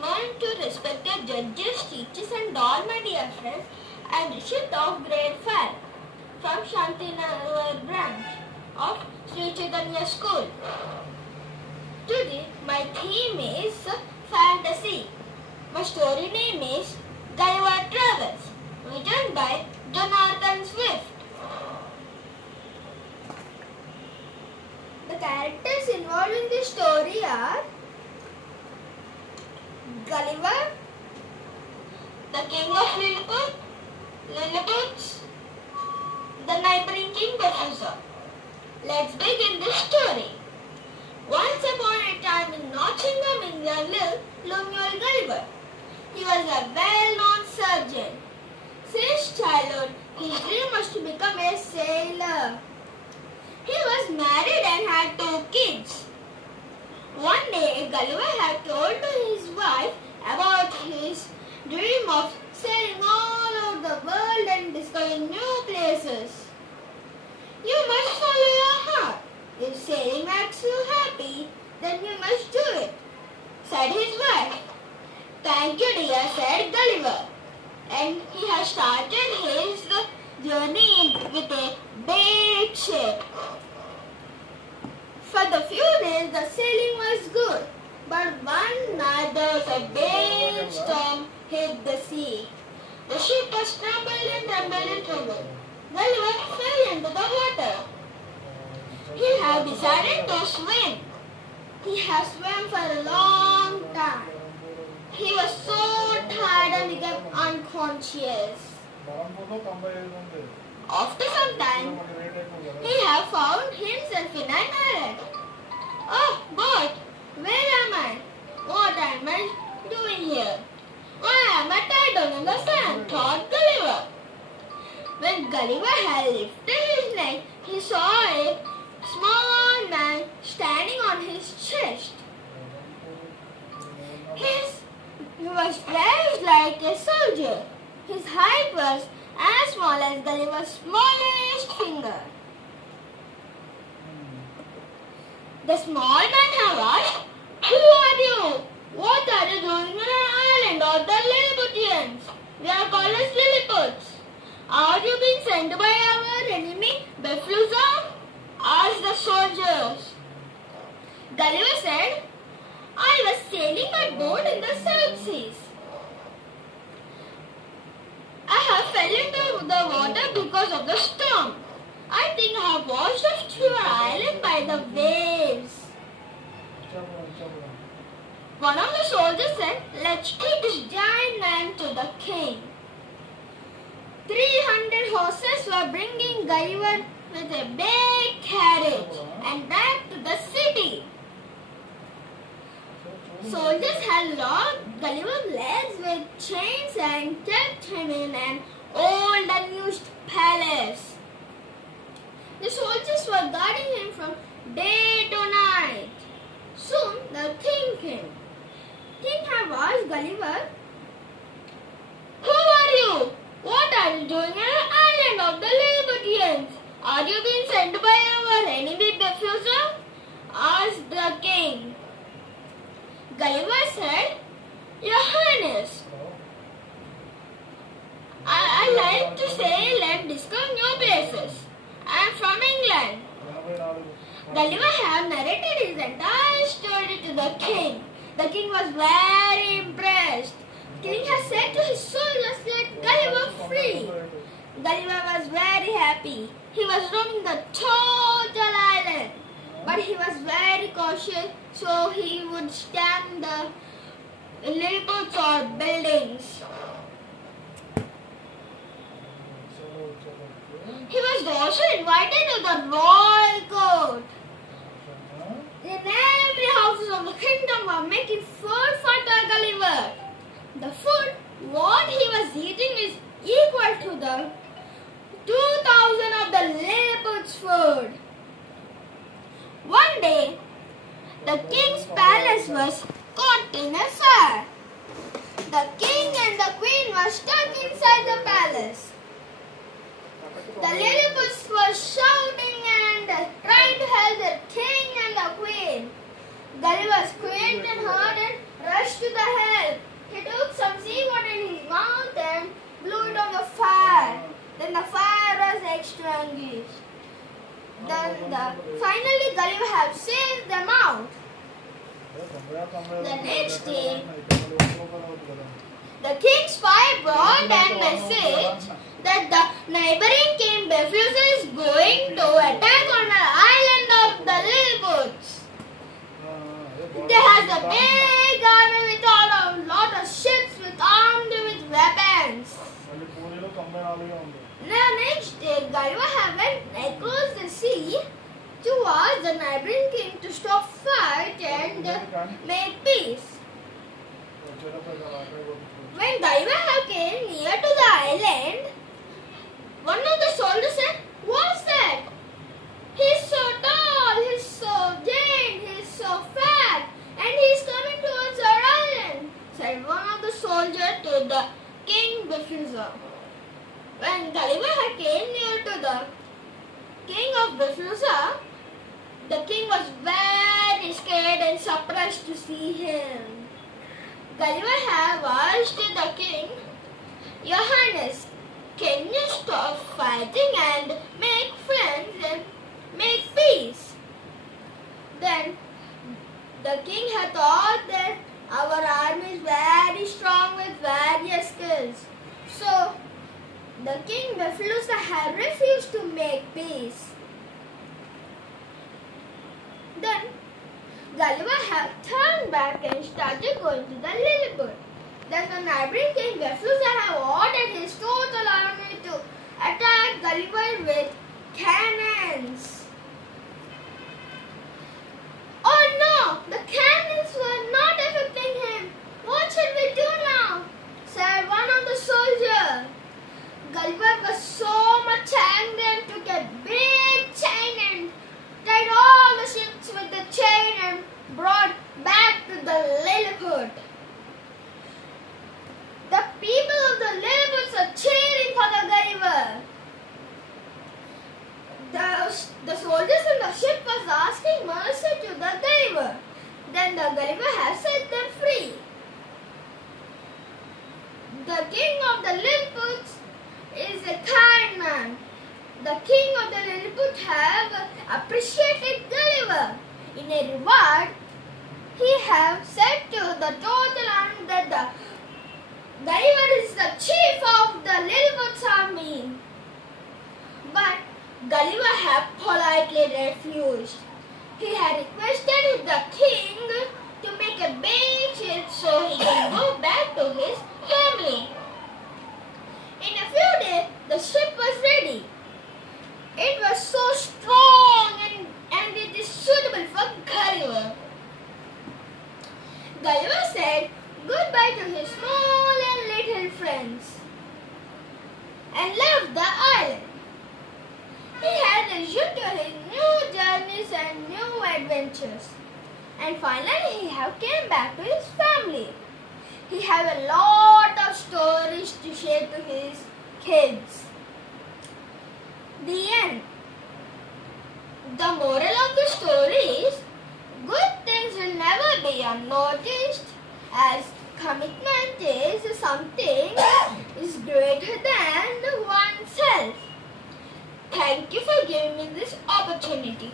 morning to respected judges, teachers and all my dear friends. I am Rishith of grade 5 from Shantinagar branch of Sri Chaitanya School. Today my theme is fantasy. My story name is Gulliver Travels, written by Jonathan Swift. The characters involved in this story are Gulliver, the king of Lilliputians, the neighboring king professor. Let's begin this story. Once upon a time in Nottingham, England lived Lemuel Gulliver. He was a well-known surgeon. Since childhood, his dream was to become a sailor. He was married and had 2 kids. One day, Gulliver had told to his wife about his dream of sailing all over the world and discovering new places. "You must follow your heart. If sailing makes you happy, then you must do it," said his wife. "Thank you, dear," said Gulliver. And he had started his journey with a big ship. For the few days, the sailing was good, but one night there was a big storm hit the sea. The ship was trembled and trembled and trembled. Gulliver fell into the water. He had decided to swim. He had swum for a long time. He was so tired and became unconscious. After some time, he had found himself in an island. "Oh, but where am I? What am I doing here? Why am I tied down in the sand?" thought Gulliver. When Gulliver had lifted his neck, he saw a small man standing on his chest. He was dressed like a soldier. His height was as small as Gulliver's smallest finger. The small man had asked, "Who are you? What are you doing on an island of the Lilliputians? We are called as Lilliputs. Are you being sent by our enemy, Befluza?" asked the soldiers. Gulliver said, "I was sailing my boat in the South Seas. I have fell into the water because of the storm. I think I have washed off to your island by the waves." One of the soldiers said, "Let's take this giant man to the king." 300 horses were bringing Gulliver with a big carriage and back to the city. Soldiers had locked Gulliver's legs with chains and kept him in an old unused palace. The soldiers were guarding him from day to night. Soon the king came. King had asked Gulliver, "Who are you? What are you doing on an island of the Lilliputians? Are you being sent by our enemy Befluza?" asked the king. Gulliver said, "Your Highness, I like to sail and discover new places. I am from England." Gulliver had narrated his entire story to the king. The king was very impressed. King had said to his soldiers, "Let Gulliver free." Gulliver was very happy. He was roaming the total island, but he was very cautious, so he would scan the Lilliputs or buildings. He was also invited to the royal court. In every house of the kingdom were making food for the Gulliver. The food, what he was eating, is equal to the 2,000 of the Lilliput's food. One day, the king's palace was caught in a fire. The king and the queen were stuck inside the palace. The Lilliputs were shouting and trying to help the king and the queen. Gulliver squeaked and heard and rushed to the help. Then the fire was extinguished. Finally Gulliver have saved them out. The next day, the king's spy brought a message that the neighboring king Buffalo is going to attack on the island of the Lilliputians. They has a big army with a lot of ships armed with weapons. The next day, Gulliver went across the sea towards the neighboring king to stop fight and make peace. When Gulliver came near to the island, one of the soldiers said, "What's that? He's so tall, he's so giant, he's so fat, and he's coming towards our island," said one of the soldiers to the king Buffalo. When Gulliver came near to the king of Buffalo, the king was very scared and surprised to see him. Gulliver had asked the king, "Your Highness, can you stop fighting and make friends and make peace?" Then the king had thought that our army is very strong with various skills. So the king Buffalo had refused to make peace. Then Gulliver had turned back and started going to the Lilliput. Then the neighboring king Buffalo had ordered his total army to attack Gulliver with cannons. "Oh no! The cannons were not affecting him. What should we do now?" said one of the soldiers. Gulliver was so much angry and took a big chain and tied all the ships with the chain and brought back to the Lilliput. The people of the Lilliput are cheering for the Gulliver. The soldiers in the ship was asking mercy to the Gulliver. Then the Gulliver has set them free. The king of the Lilliput is a kind man. The king of the Lilliput have appreciated Gulliver. In a reward, he have said to the total army that the Gulliver is the chief of the Lilliput's army. But Gulliver had politely refused. He had requested the king to make a big ship so he can go back to his family. In a few days, the ship was ready. It was so strong and it is suitable for Gulliver. Gulliver said goodbye to his small and little friends and left the island. He had resumed to his new journeys and new adventures. And finally he came back to his family. He had a lot of stories to share to his kids. The end. The moral of the story is, good things will never be unnoticed, as commitment is something is greater than oneself. Thank you for giving me this opportunity.